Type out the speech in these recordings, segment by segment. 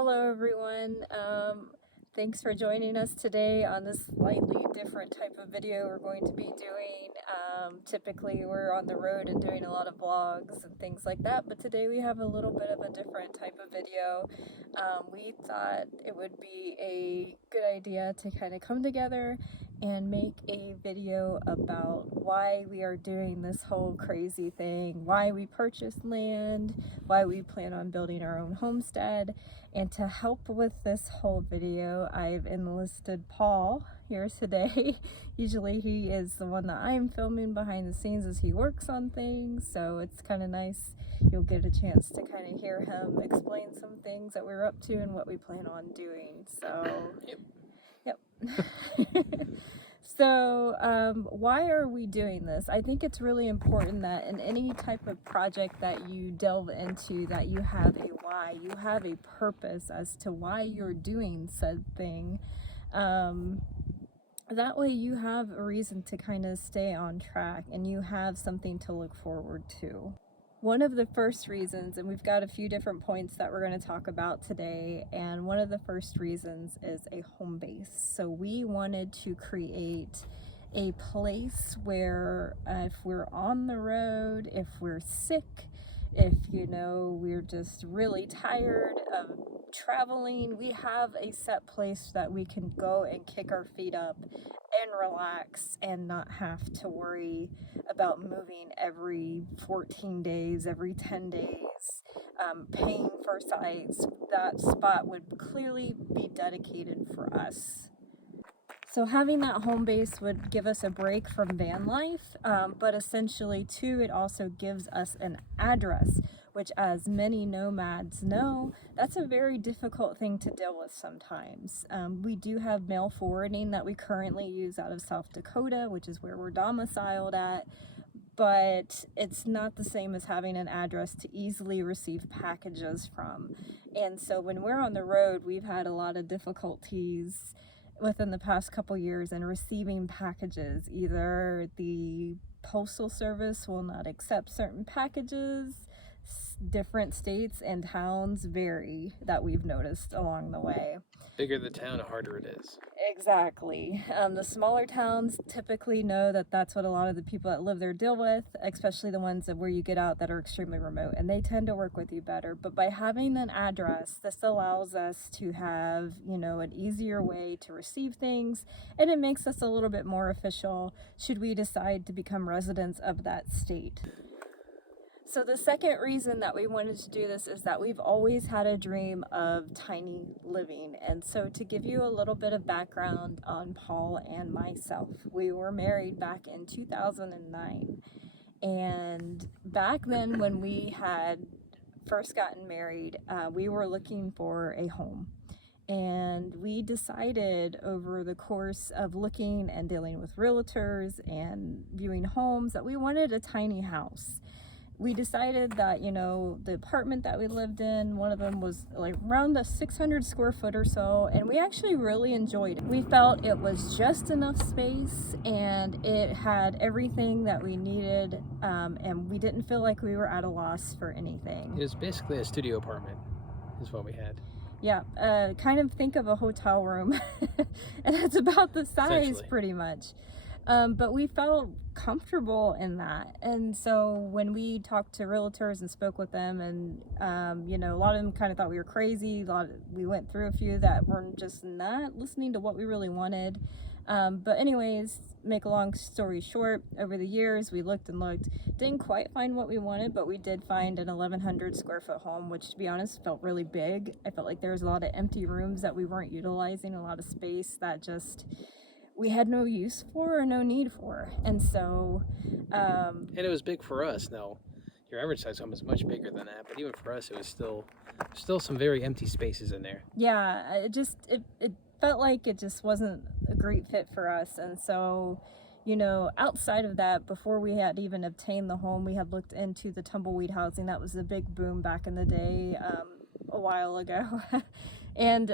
Hello everyone. Thanks for joining us today on this slightly different type of video we're going to be doing. Typically we're on the road and doing a lot of vlogs and things like that, but today we have a little bit of a different type of video. We thought it would be a good idea to kind of come together and make a video about why we are doing this whole crazy thing, why we purchased land, why we plan on building our own homestead. And to help with this whole video, I've enlisted Paul here today. Usually he is the one that I'm filming behind the scenes as he works on things, so it's kind of nice. You'll get a chance to kind of hear him explain some things that we're up to and what we plan on doing. So, yep. So why are we doing this? I think it's really important that in any type of project that you delve into, that you have a why, you have a purpose as to why you're doing said thing. That way you have a reason to kind of stay on track and you have something to look forward to. One of the first reasons, and we've got a few different points that we're going to talk about today, and one of the first reasons is a home base. So we wanted to create a place where if we're on the road, if we're sick, if we're just really tired of traveling, we have a set place that we can go and kick our feet up and relax and not have to worry about moving every 14 days, every 10 days, paying for sites. That spot would clearly be dedicated for us. So having that home base would give us a break from van life, but essentially too, it also gives us an address, which, as many nomads know, that's a very difficult thing to deal with sometimes. We do have mail forwarding that we currently use out of South Dakota, which is where we're domiciled at, but it's not the same as having an address to easily receive packages from. And so when we're on the road, we've had a lot of difficulties within the past couple years in receiving packages. Either the postal service will not accept certain packages, different states and towns vary, that we've noticed along the way. Bigger the town, the harder it is. Exactly. The smaller towns typically know that that's what a lot of the people that live there deal with, especially the ones that where you get out that are extremely remote, and they tend to work with you better. But by having an address, this allows us to have, an easier way to receive things, and it makes us a little bit more official should we decide to become residents of that state. So the second reason that we wanted to do this is that we've always had a dream of tiny living. And so to give you a little bit of background on Paul and myself, we were married back in 2009. And back then when we had first gotten married, we were looking for a home. And we decided over the course of looking and dealing with realtors and viewing homes that we wanted a tiny house. We decided that, the apartment that we lived in, one of them was like around the 600 square foot or so, and we actually really enjoyed it. We felt it was just enough space and it had everything that we needed, and we didn't feel like we were at a loss for anything. It was basically a studio apartment is what we had. Yeah, kind of think of a hotel room, and it's about the size pretty much. But we felt comfortable in that. And so when we talked to realtors and spoke with them, and a lot of them kind of thought we were crazy. We went through a few that were just not listening to what we really wanted. But anyways, make a long story short, over the years we looked and looked, didn't quite find what we wanted, but we did find an 1,100 square foot home, which, to be honest, felt really big. I felt like there was a lot of empty rooms that we weren't utilizing, a lot of space that just we had no use for or no need for. And so and it was big for us. Now your average size home is much bigger than that, but even for us it was still some very empty spaces in there. Yeah, it felt like it just wasn't a great fit for us. And so outside of that, before we had even obtained the home, we had looked into the tumbleweed housing. That was a big boom back in the day, a while ago. And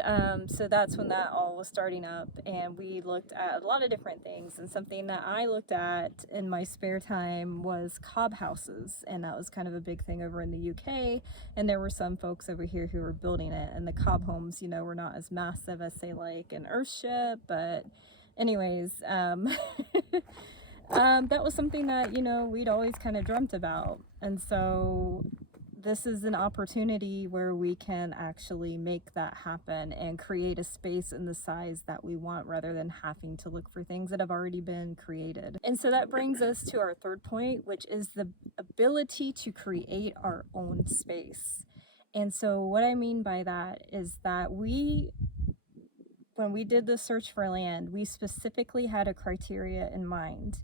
so that's when that all was starting up, and we looked at a lot of different things. And something that I looked at in my spare time was cob houses, and that was kind of a big thing over in the UK. And there were some folks over here who were building it, and the cob homes, you know, were not as massive as, say, like an Earthship, but anyways, that was something that, you know, we'd always kind of dreamt about. And so this is an opportunity where we can actually make that happen and create a space in the size that we want, rather than having to look for things that have already been created. And so that brings us to our third point, which is the ability to create our own space. And so what I mean by that is that when we did the search for land, we specifically had a criteria in mind.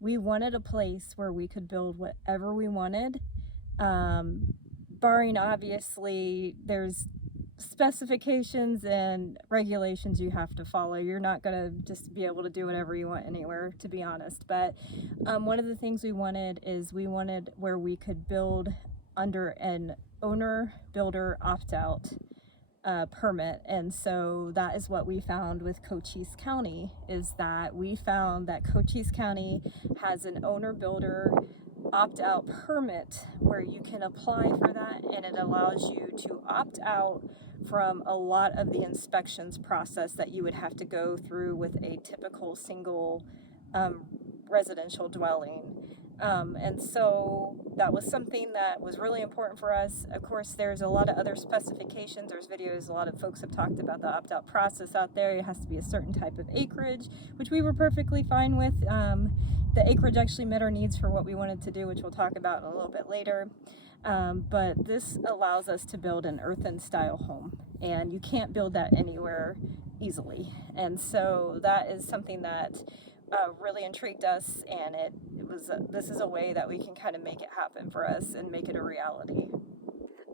We wanted a place where we could build whatever we wanted, barring, obviously, there's specifications and regulations you have to follow. You're not going to just be able to do whatever you want anywhere, to be honest. But one of the things we wanted where we could build under an owner-builder opt-out permit. And so that is what we found with Cochise County, is that we found that Cochise County has an owner-builder opt-out permit where you can apply for that, and it allows you to opt out from a lot of the inspections process that you would have to go through with a typical single residential dwelling. And so that was something that was really important for us. Of course, there's a lot of other specifications. There's videos, a lot of folks have talked about the opt-out process out there. It has to be a certain type of acreage, which we were perfectly fine with. The acreage actually met our needs for what we wanted to do, which we'll talk about a little bit later. But this allows us to build an earthen style home, and you can't build that anywhere easily. And so that is something that really intrigued us, and this is a way that we can kind of make it happen for us and make it a reality.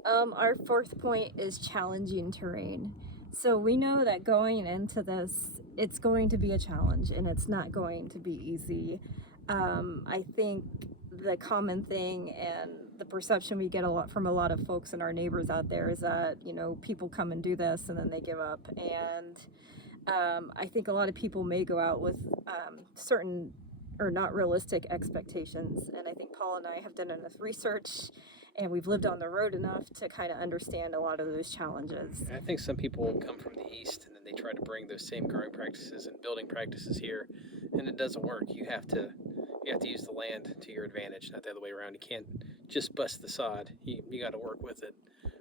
Our fourth point is challenging terrain. So we know that going into this, it's going to be a challenge, and it's not going to be easy. I think the common thing and the perception we get from a lot of folks and our neighbors out there is that, you know, people come and do this and then they give up. And I think a lot of people may go out with certain or not realistic expectations. And I think Paul and I have done enough research, and we've lived on the road enough to kind of understand a lot of those challenges. I think some people come from the east and then they try to bring those same growing practices and building practices here, and it doesn't work. You have to use the land to your advantage, not the other way around. You can't just bust the sod. You got to work with it,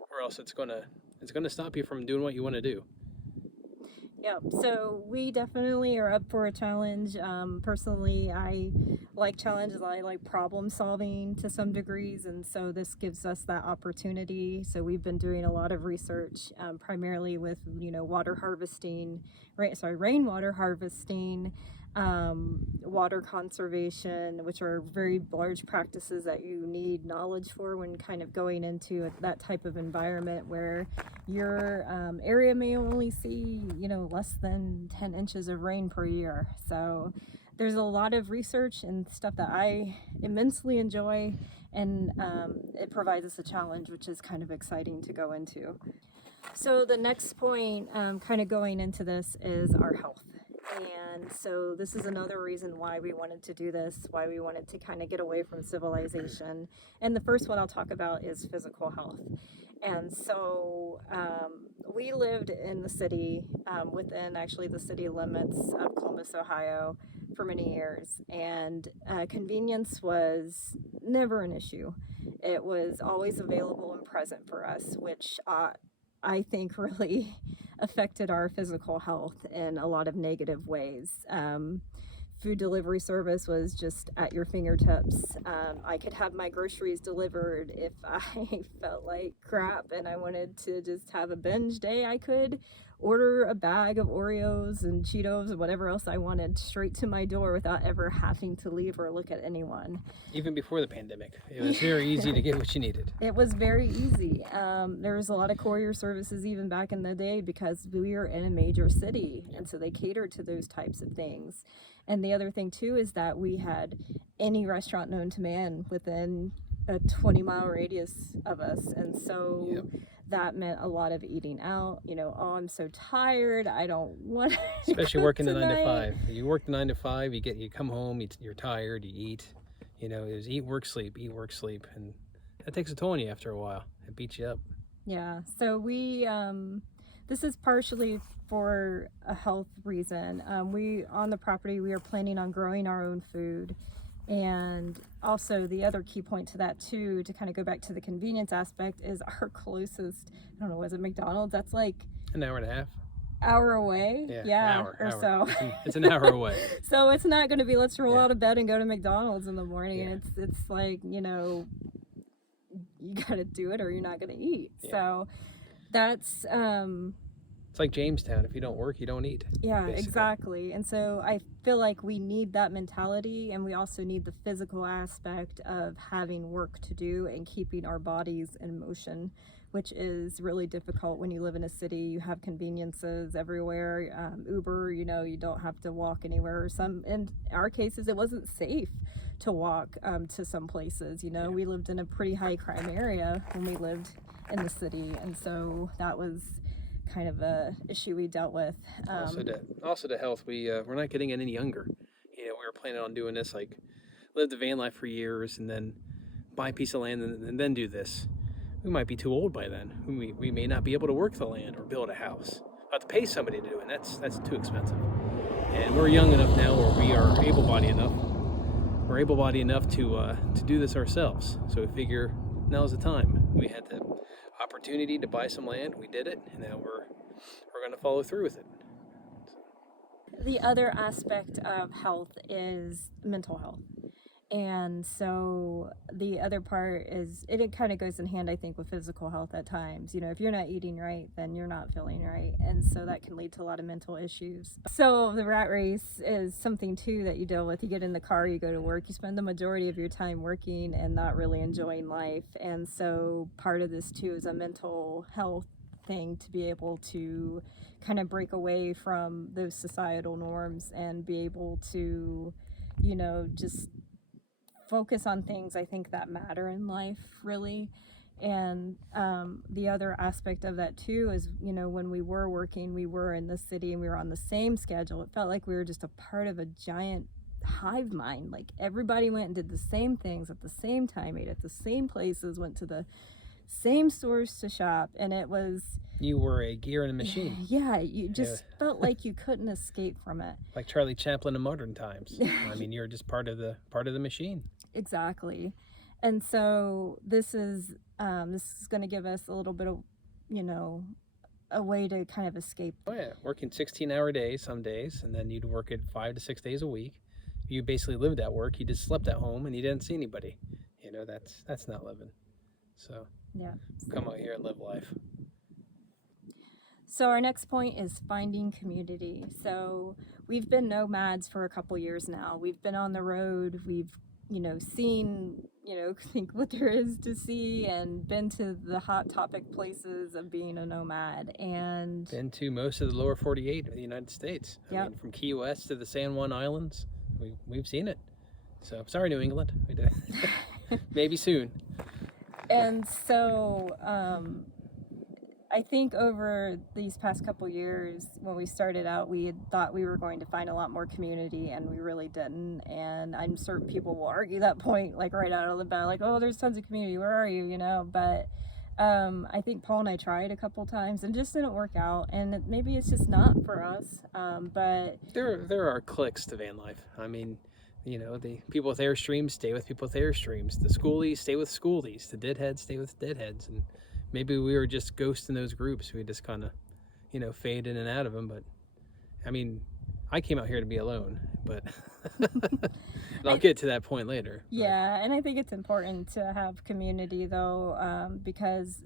or else it's gonna stop you from doing what you want to do. Yeah, so we definitely are up for a challenge. Personally, I like challenges. I like problem solving to some degrees, and so this gives us that opportunity. So we've been doing a lot of research, primarily with, you know, rainwater harvesting, water conservation, which are very large practices that you need knowledge for when kind of going into that type of environment where your area may only see, you know, less than 10 inches of rain per year. So there's a lot of research and stuff that I immensely enjoy, and it provides us a challenge, which is kind of exciting to go into. So the next point, kind of going into this, is our health. And so this is another reason why we wanted to do this, why we wanted to kind of get away from civilization. And the first one I'll talk about is physical health. And so we lived in the city, within actually the city limits of Columbus, Ohio, for many years. And convenience was never an issue. It was always available and present for us, which I think really affected our physical health in a lot of negative ways. Food delivery service was just at your fingertips. I could have my groceries delivered if I felt like crap and I wanted to just have a binge day. I could order a bag of Oreos and Cheetos and whatever else I wanted straight to my door without ever having to leave or look at anyone. Even before the pandemic, it was very easy to get what you needed. It was very easy. There was a lot of courier services even back in the day because we were in a major city, and so they catered to those types of things. And the other thing too is that we had any restaurant known to man within a 20-mile radius of us, and so that meant a lot of eating out. You know, oh, I'm so tired, I don't want to Especially cook working the 9 to tonight. 5. You work the 9 to 5, you come home, you're tired, you eat. You know, it was eat, work, sleep, and that takes a toll on you after a while. It beats you up. Yeah, so we this is partially for a health reason. We on the property we are planning on growing our own food, and also the other key point to that too, to kind of go back to the convenience aspect, is our closest, I don't know, was it McDonald's? That's like An hour and a half. hour away. Yeah, hour. So It's an hour away. so it's not going to be let's roll Yeah. out of bed and go to McDonald's in the morning. Yeah. It's like, you know, you got to do it or you're not going to eat. Yeah. So that's It's like Jamestown. If you don't work, you don't eat. yeah, basically. exactly. And so I feel like we need that mentality, and we also need the physical aspect of having work to do and keeping our bodies in motion, which is really difficult when you live in a city. You have conveniences everywhere. Uber, you know, you don't have to walk anywhere. Some, in our cases, it wasn't safe to walk to some places. You know, we lived in a pretty high crime area when we lived in the city, and so that was kind of a issue we dealt with. Also to health, we're not getting any younger. You know, we were planning on doing this, like live the van life for years and then buy a piece of land and then do this. We might be too old by then. We may not be able to work the land or build a house. We'll have to pay somebody to do it, and that's too expensive. And we're young enough now where we are able-bodied enough. We're able-bodied enough to do this ourselves. So we figure now's the time. We had the opportunity to buy some land. We did it, and now we're going to follow through with it. The other aspect of health is mental health. And so the other part is it kind of goes in hand, I think, with physical health at times. You know, if you're not eating right, then you're not feeling right. And so that can lead to a lot of mental issues. So the rat race is something too that you deal with. You get in the car, you go to work, you spend the majority of your time working and not really enjoying life. And so part of this too is a mental health thing, to be able to kind of break away from those societal norms and be able to, you know, just focus on things I think that matter in life, really. And the other aspect of that too is, you know, when we were working, we were in the city and we were on the same schedule. It felt like we were just a part of a giant hive mind. Like everybody went and did the same things at the same time, ate at the same places, went to the same stores to shop, and it was, You were a gear in a machine. yeah, you just felt like you couldn't escape from it. Like Charlie Chaplin in modern times. I mean, you're just part of the machine. Exactly. And so this is going to give us a little bit of, you know, a way to kind of escape. Oh yeah, working 16-hour days some days, and then you'd work it 5 to 6 days a week. You basically lived at work. You just slept at home, and you didn't see anybody. You know, that's not living. So Yeah. come out here and live life. So our next point is finding community. So we've been nomads for a couple years now. We've been on the road. We've, you know, seen, you know, think what there is to see, and been to the hot topic places of being a nomad. And Been to most of the lower 48 of the United States. I Yep. mean, from Key West to the San Juan Islands, we've seen it. So sorry, New England. We did. Maybe soon. And so I think over these past couple years, when we started out, we had thought we were going to find a lot more community, and we really didn't. And I'm certain people will argue that point, like right out of the bat, like, oh, there's tons of community, where are you, you know? But I think Paul and I tried a couple times and just didn't work out, and maybe it's just not for us. But There are cliques to van life. I mean, you know, the people with Airstreams stay with people with Airstreams. The schoolies stay with schoolies. The deadheads stay with deadheads. And maybe we were just ghosts in those groups. We just kind of, you know, fade in and out of them. But, I mean, I came out here to be alone. But and I'll get to that point later. yeah, and I think it's important to have community, though, because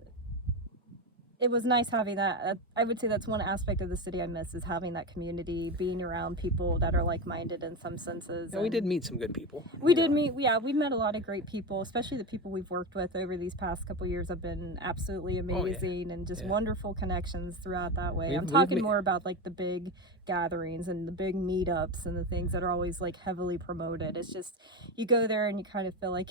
it was nice having that. I would say that's one aspect of the city I miss, is having that community, being around people that are like-minded in some senses. Yeah, we did meet some good people. We did meet, yeah, we met a lot of great people, especially the people we've worked with over these past couple years have been absolutely amazing, and just wonderful connections throughout that way. I'm talking more about like the big gatherings and the big meetups and the things that are always like heavily promoted. It's just, you go there and you kind of feel like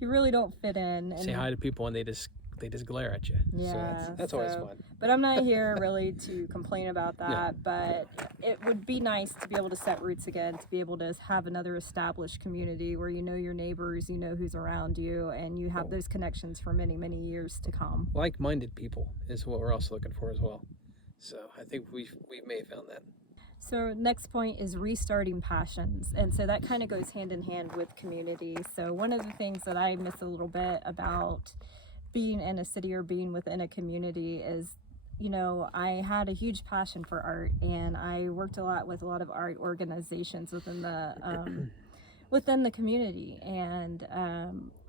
you really don't fit in. And say hi to people and they just they just glare at you. Yeah, so that's always fun. But I'm not here really to complain about that. But it would be nice to be able to set roots again, to be able to have another established community where you know your neighbors, you know who's around you, and you have those connections for many, many years to come. Like-minded people is what we're also looking for as well. So I think we may have found that. So next point is restarting passions. And so that kind of goes hand in hand with community. So one of the things that I miss a little bit about being in a city or being within a community is, you know, I had a huge passion for art, and I worked a lot with a lot of art organizations within the community. And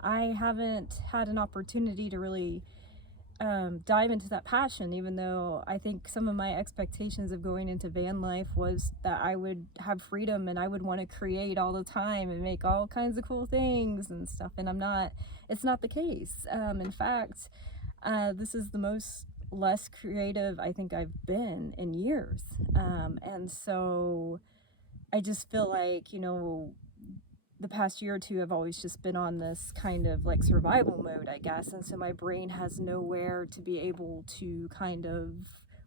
I haven't had an opportunity to really dive into that passion, even though I think some of my expectations of going into van life was that I would have freedom and I would want to create all the time and make all kinds of cool things and stuff. And it's not the case. In fact, this is the most less creative I think I've been in years. And so I just feel like, you know, the past year or two I've always just been on this kind of like survival mode, I guess, and so my brain has nowhere to be able to kind of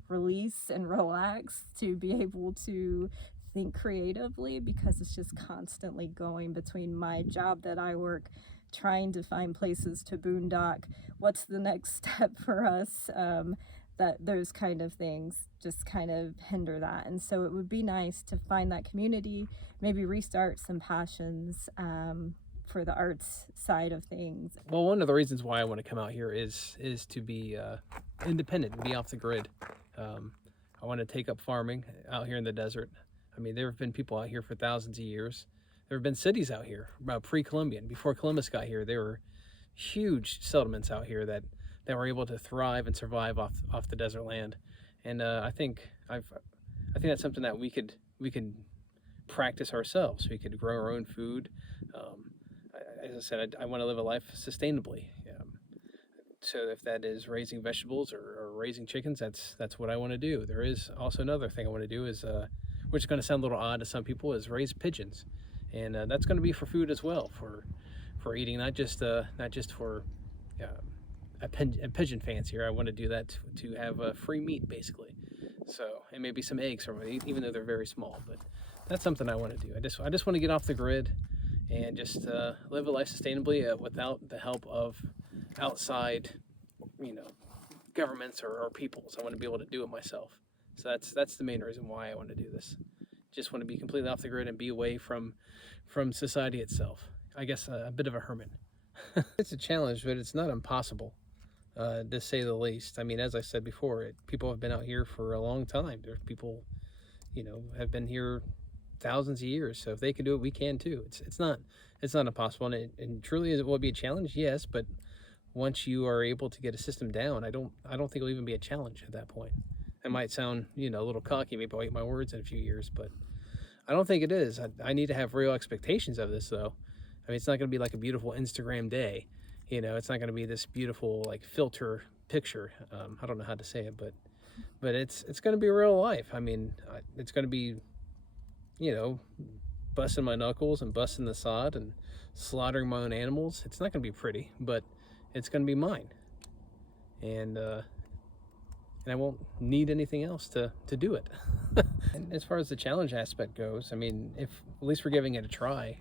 release and relax, to be able to think creatively, because it's just constantly going between my job that I work, trying to find places to boondock, what's the next step for us, that those kind of things just kind of hinder that. And so it would be nice to find that community, maybe restart some passions for the arts side of things. Well, one of the reasons why I want to come out here is to be independent and be off the grid. I want to take up farming out here in the desert. I mean, there have been people out here for thousands of years. There have been cities out here pre-Columbian. Before Columbus got here, there were huge settlements out here that were able to thrive and survive off the desert land. And I think that's something that we could practice ourselves. We could grow our own food. As I said, I want to live a life sustainably. So if that is raising vegetables or raising chickens, that's what I want to do. There is also another thing I want to do is, which is going to sound a little odd to some people, is raise pigeons, and that's going to be for food as well, for eating, not just for a pigeon fancier. I want to do that to have free meat, basically. So, and maybe some eggs from it, even though they're very small. But that's something I want to do. I just want to get off the grid and just live a life sustainably without the help of outside, governments or peoples. I want to be able to do it myself. So that's the main reason why I want to do this. Just want to be completely off the grid and be away from society itself. I guess a bit of a hermit. It's a challenge, but it's not impossible. To say the least. I mean, as I said before, people have been out here for a long time. There's people, have been here thousands of years. So if they can do it, we can too. It's not impossible, and truly it will be a challenge, yes. But once you are able to get a system down, I don't think it'll even be a challenge at that point. It might sound a little cocky. Maybe I'll eat my words in a few years, but I don't think it is. I need to have real expectations of this, though. I mean, it's not going to be like a beautiful Instagram day. It's not going to be this beautiful like filter picture. I don't know how to say it, but it's going to be real life. I mean, it's going to be, busting my knuckles and busting the sod and slaughtering my own animals. It's not going to be pretty, but it's going to be mine. And I won't need anything else to do it. And as far as the challenge aspect goes, I mean, if at least we're giving it a try,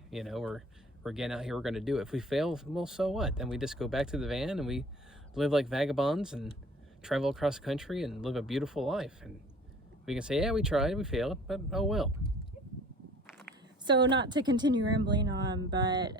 we're getting out here, we're going to do it. If we fail, well, so what? Then we just go back to the van and we live like vagabonds and travel across the country and live a beautiful life. And we can say, yeah, we tried, we failed, but oh well. So not to continue rambling on, but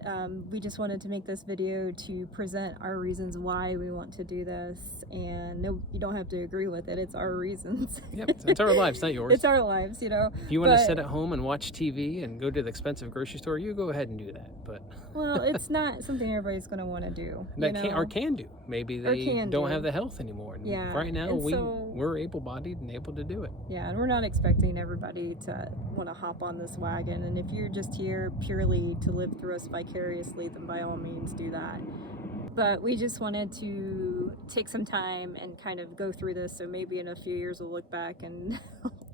we just wanted to make this video to present our reasons why we want to do this. And no, you don't have to agree with it. It's our reasons. Yep, it's our lives, not yours. It's our lives, If you want to sit at home and watch TV and go to the expensive grocery store, you go ahead and do that. But well, it's not something everybody's going to want to do. Can do. Maybe they don't have the health anymore. And yeah. Right now, we're able-bodied and able to do it. Yeah, and we're not expecting everybody to want to hop on this wagon. And if you're just here purely to live through us vicariously, then by all means do that. But we just wanted to take some time and kind of go through this, so maybe in a few years we'll look back and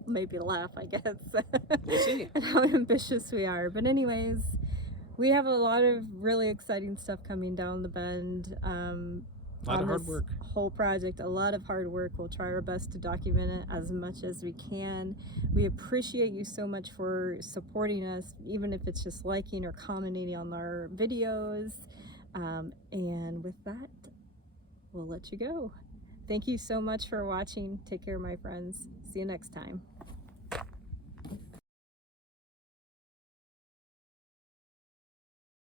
maybe laugh, I guess. We'll see. And how ambitious we are. But anyways, we have a lot of really exciting stuff coming down the bend. A lot of hard work. Whole project. A lot of hard work. We'll try our best to document it as much as we can. We appreciate you so much for supporting us, even if it's just liking or commenting on our videos. And with that, we'll let you go. Thank you so much for watching. Take care, my friends. See you next time.